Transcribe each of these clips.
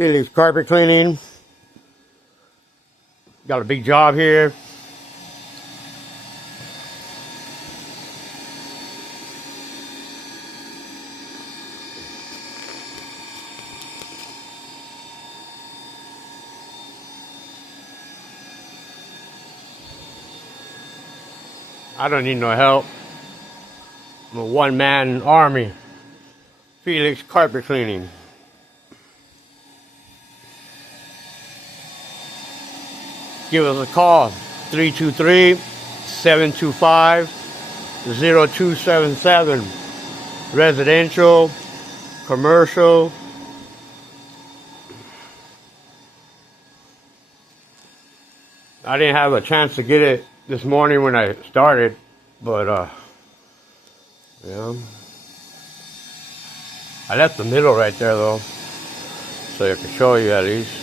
Felix carpet cleaning. Got a big job here. I don't need no help. I'm a one-man army. Felix carpet cleaning. Give us a call, 323-725-0277. Residential, commercial. I didn't have a chance to get it this morning when I started, but yeah. I left the middle right there though, so I can show you at least.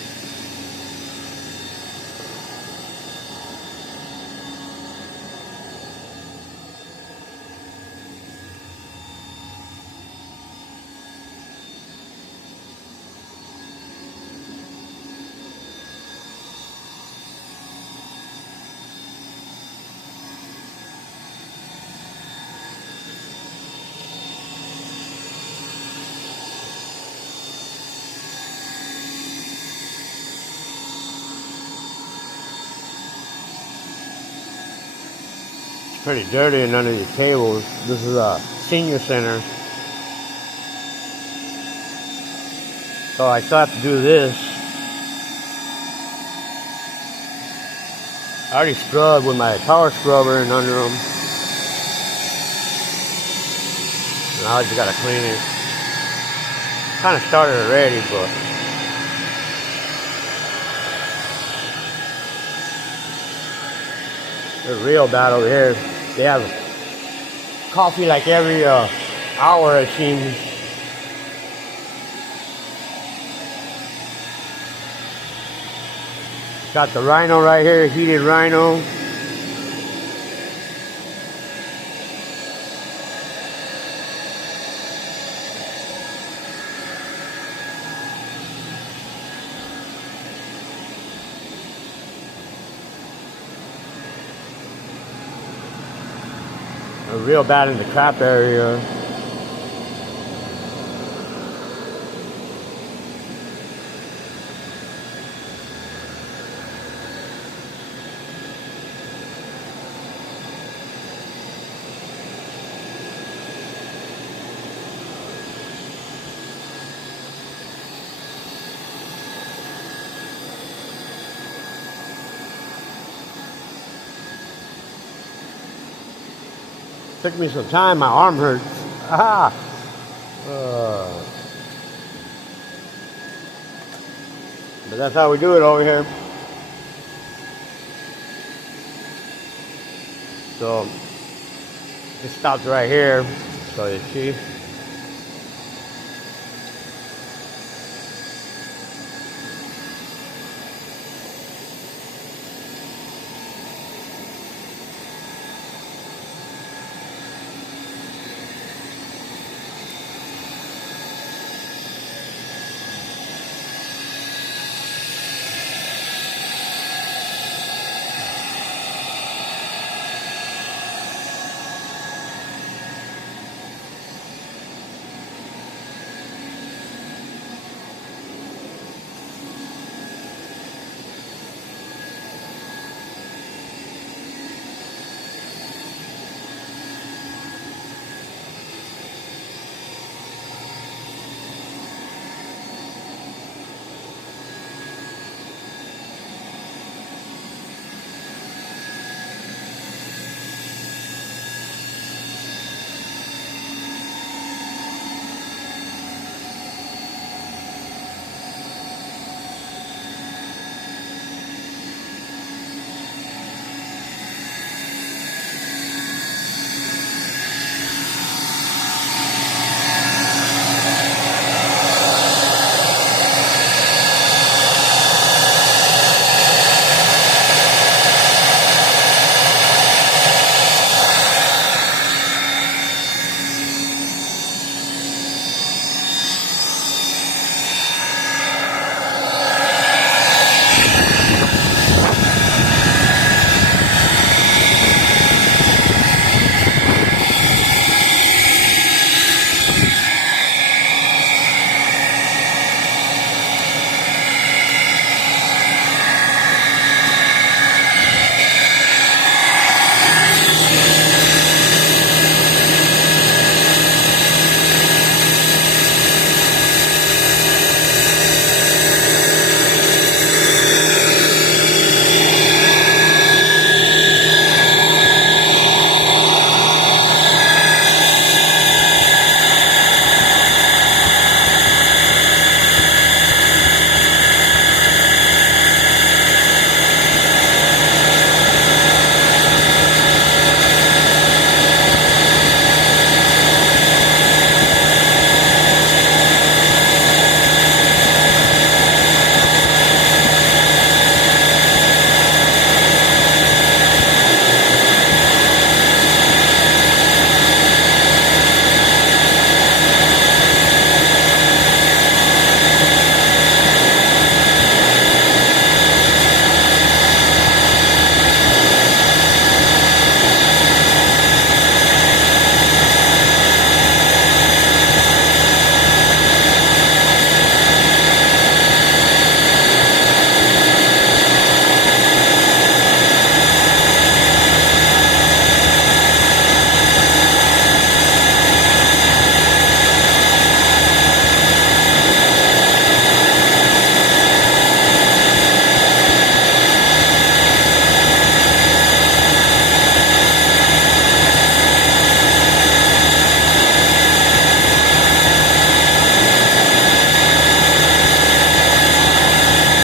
Pretty dirty and under the tables. This is a senior center, so I still have to do this. I already scrubbed with my power scrubber and under them. Now I just gotta clean it. Kind of started already, but they're real bad over here. They have coffee like every hour, it seems. Got the rhino right here, heated rhino. They're real bad in the crap area. Took me some time, my arm hurts. Aha! But that's how we do it over here. So, it stops right here. So you see.